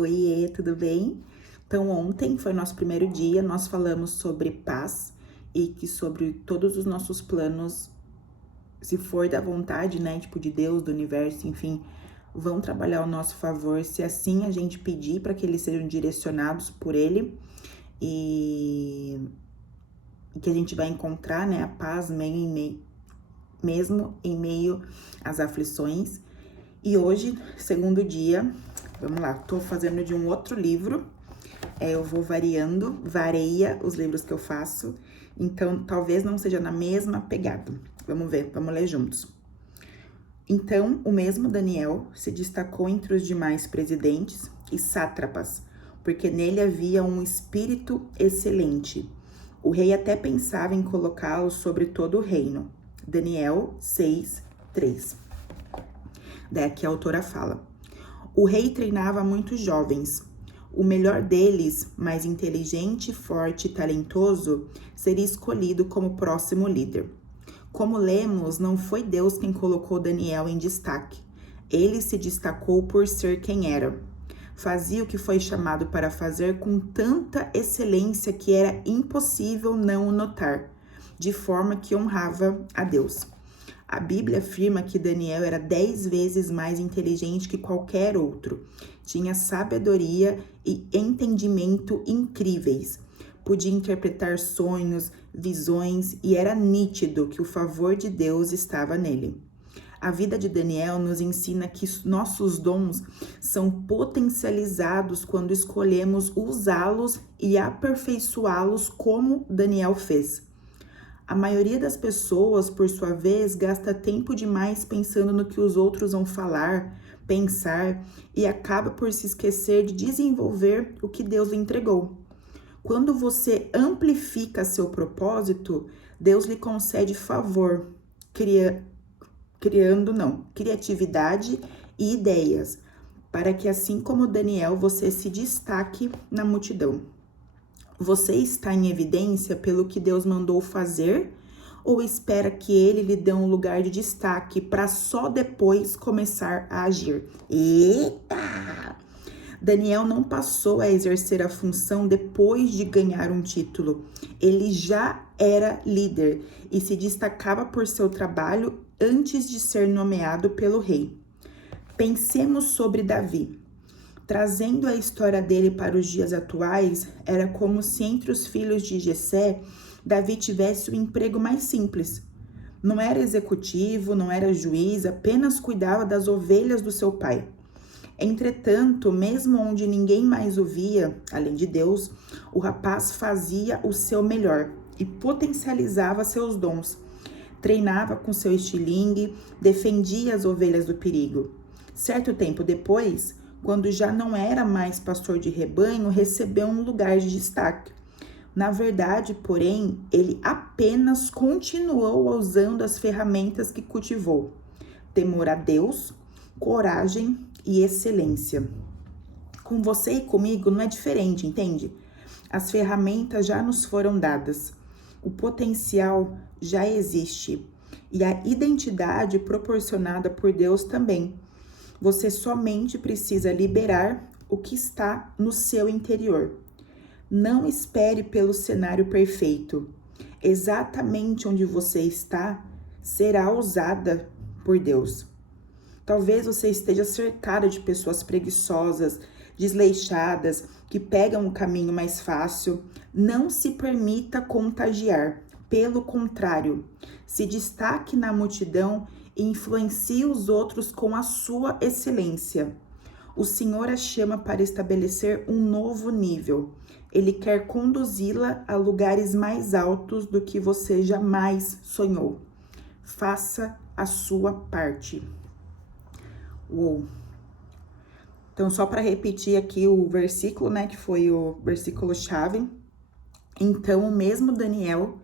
Oiê, tudo bem? Então, ontem foi nosso primeiro dia, nós falamos sobre paz e que sobre todos os nossos planos, se for da vontade, né, tipo de Deus, do universo, enfim, vão trabalhar ao nosso favor, se assim a gente pedir para que eles sejam direcionados por Ele e que a gente vai encontrar, né, a paz mesmo em meio às aflições. E hoje, segundo dia, vamos lá, tô fazendo de um outro livro, eu vou varia os livros que eu faço, então talvez não seja na mesma pegada. Vamos ver, vamos ler juntos. Então, o mesmo Daniel se destacou entre os demais presidentes e sátrapas, porque nele havia um espírito excelente. O rei até pensava em colocá-lo sobre todo o reino. Daniel 6:3. Daí aqui a autora fala: o rei treinava muitos jovens. O melhor deles, mais inteligente, forte e talentoso, seria escolhido como próximo líder. Como lemos, não foi Deus quem colocou Daniel em destaque. Ele se destacou por ser quem era. Fazia o que foi chamado para fazer com tanta excelência que era impossível não o notar, de forma que honrava a Deus. A Bíblia afirma que Daniel era 10 vezes mais inteligente que qualquer outro. Tinha sabedoria e entendimento incríveis. Podia interpretar sonhos, visões e era nítido que o favor de Deus estava nele. A vida de Daniel nos ensina que nossos dons são potencializados quando escolhemos usá-los e aperfeiçoá-los como Daniel fez. A maioria das pessoas, por sua vez, gasta tempo demais pensando no que os outros vão falar, pensar e acaba por se esquecer de desenvolver o que Deus lhe entregou. Quando você amplifica seu propósito, Deus lhe concede favor, criatividade e ideias, para que assim como Daniel, você se destaque na multidão. Você está em evidência pelo que Deus mandou fazer ou espera que ele lhe dê um lugar de destaque para só depois começar a agir? Eita! Daniel não passou a exercer a função depois de ganhar um título. Ele já era líder e se destacava por seu trabalho antes de ser nomeado pelo rei. Pensemos sobre Davi. Trazendo a história dele para os dias atuais, era como se entre os filhos de Jessé, Davi tivesse o emprego mais simples. Não era executivo, não era juiz, apenas cuidava das ovelhas do seu pai. Entretanto, mesmo onde ninguém mais o via, além de Deus, o rapaz fazia o seu melhor e potencializava seus dons. Treinava com seu estilingue, defendia as ovelhas do perigo. Certo tempo depois, quando já não era mais pastor de rebanho, recebeu um lugar de destaque. Na verdade, porém, ele apenas continuou usando as ferramentas que cultivou: temor a Deus, coragem e excelência. Com você e comigo não é diferente, entende? As ferramentas já nos foram dadas, o potencial já existe e a identidade proporcionada por Deus também. Você somente precisa liberar o que está no seu interior. Não espere pelo cenário perfeito. Exatamente onde você está será usada por Deus. Talvez você esteja cercada de pessoas preguiçosas, desleixadas, que pegam o caminho mais fácil. Não se permita contagiar. Pelo contrário, se destaque na multidão e influencie os outros com a sua excelência. O Senhor a chama para estabelecer um novo nível. Ele quer conduzi-la a lugares mais altos do que você jamais sonhou. Faça a sua parte. Uou! Então, só para repetir aqui o versículo, né, que foi o versículo-chave. Então, o mesmo Daniel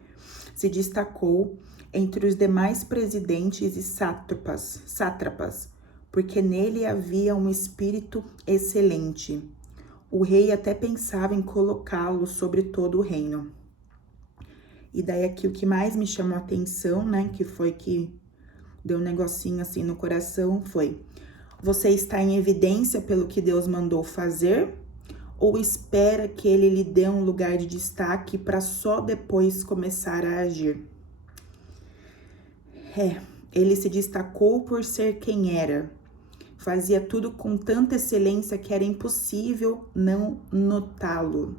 se destacou entre os demais presidentes e sátrapas, porque nele havia um espírito excelente. O rei até pensava em colocá-lo sobre todo o reino. E daí aqui o que mais me chamou a atenção, né, que foi que deu um negocinho assim no coração, foi: Você está em evidência pelo que Deus mandou fazer? Ou espera que ele lhe dê um lugar de destaque para só depois começar a agir? Ele se destacou por ser quem era. Fazia tudo com tanta excelência que era impossível não notá-lo.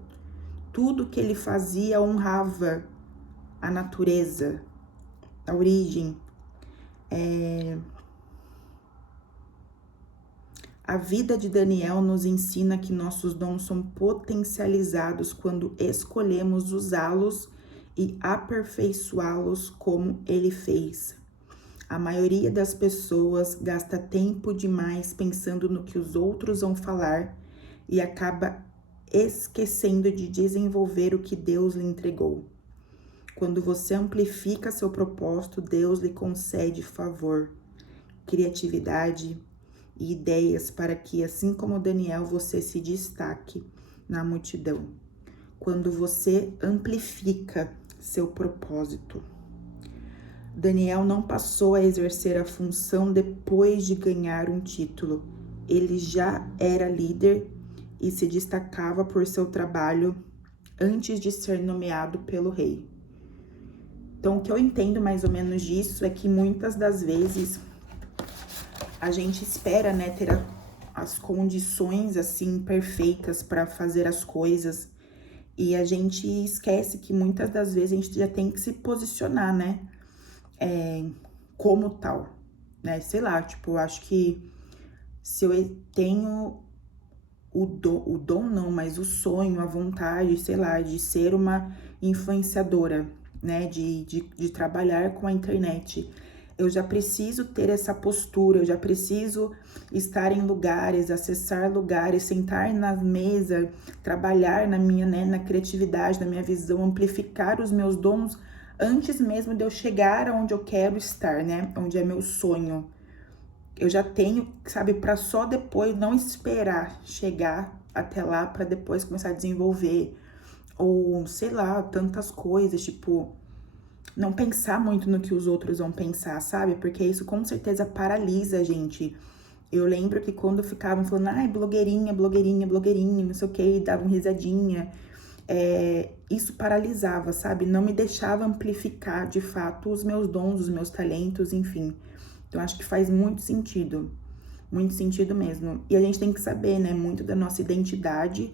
Tudo que ele fazia honrava a natureza, a origem. A vida de Daniel nos ensina que nossos dons são potencializados quando escolhemos usá-los e aperfeiçoá-los como ele fez. A maioria das pessoas gasta tempo demais pensando no que os outros vão falar e acaba esquecendo de desenvolver o que Deus lhe entregou. Quando você amplifica seu propósito, Deus lhe concede favor, criatividade e ideias para que, assim como Daniel, você se destaque na multidão. Quando você amplifica seu propósito. Daniel não passou a exercer a função depois de ganhar um título. Ele já era líder e se destacava por seu trabalho antes de ser nomeado pelo rei. Então, o que eu entendo mais ou menos disso é que muitas das vezes a gente espera, né, ter as condições assim perfeitas para fazer as coisas e a gente esquece que muitas das vezes a gente já tem que se posicionar, né? Como tal, né? Sei lá, tipo, eu acho que se eu tenho o dom não, mas o sonho, a vontade, sei lá, de ser uma influenciadora, né? De trabalhar com a internet. Eu já preciso ter essa postura, eu já preciso estar em lugares, acessar lugares, sentar na mesa, trabalhar na minha, né, na criatividade, na minha visão, amplificar os meus dons antes mesmo de eu chegar aonde eu quero estar, né? Onde é meu sonho. Eu já tenho, sabe, para só depois não esperar chegar até lá para depois começar a desenvolver. Ou, sei lá, tantas coisas, tipo, não pensar muito no que os outros vão pensar, sabe? Porque isso com certeza paralisa a gente. Eu lembro que quando ficavam falando, ai, blogueirinha, blogueirinha, blogueirinha, não sei o que, davam risadinha. Isso paralisava, sabe? Não me deixava amplificar, de fato, os meus dons, os meus talentos, enfim. Então, acho que faz muito sentido mesmo. E a gente tem que saber, né, muito da nossa identidade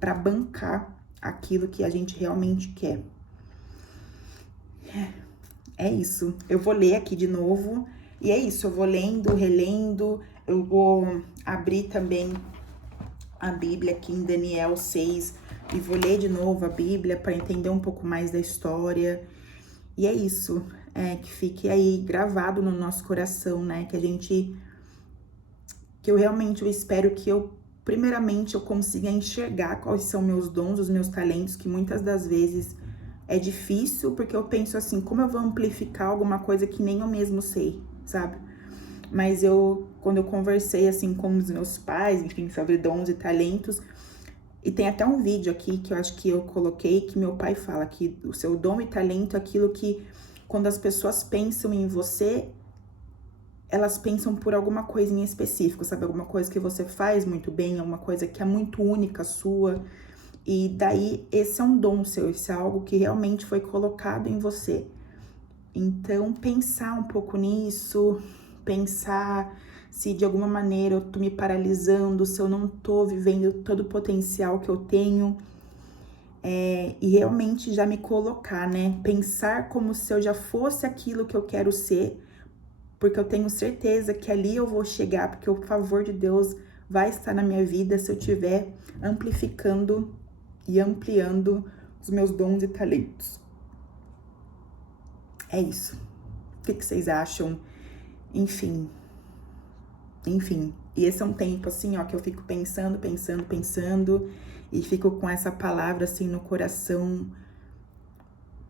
para bancar aquilo que a gente realmente quer. É isso. Eu vou ler aqui de novo. E é isso, eu vou lendo, relendo. Eu vou abrir também a Bíblia aqui em Daniel 6 e vou ler de novo a Bíblia para entender um pouco mais da história. E é isso, que fique aí gravado no nosso coração, né? Que eu realmente espero que primeiramente, eu consiga enxergar quais são meus dons, os meus talentos, que muitas das vezes é difícil, porque eu penso assim, como eu vou amplificar alguma coisa que nem eu mesmo sei, sabe? Mas quando eu conversei assim com os meus pais, enfim, sobre dons e talentos, e tem até um vídeo aqui que eu acho que eu coloquei, que meu pai fala que o seu dom e talento é aquilo que, quando as pessoas pensam em você, elas pensam por alguma coisa em específico, sabe? Alguma coisa que você faz muito bem, alguma coisa que é muito única sua. E daí, esse é um dom seu, esse é algo que realmente foi colocado em você. Então, pensar um pouco nisso, pensar se de alguma maneira eu tô me paralisando, se eu não tô vivendo todo o potencial que eu tenho, e realmente já me colocar, né? Pensar como se eu já fosse aquilo que eu quero ser, porque eu tenho certeza que ali eu vou chegar, porque o favor de Deus vai estar na minha vida se eu estiver amplificando e ampliando os meus dons e talentos. É isso. O que vocês acham? Enfim. E esse é um tempo, assim, ó, que eu fico pensando, e fico com essa palavra, assim, no coração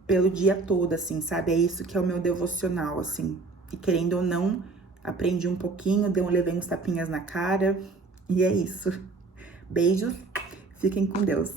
pelo dia todo, assim, sabe? É isso que é o meu devocional, assim. E querendo ou não, aprendi um pouquinho, levei uns tapinhas na cara, e é isso. Beijos, fiquem com Deus.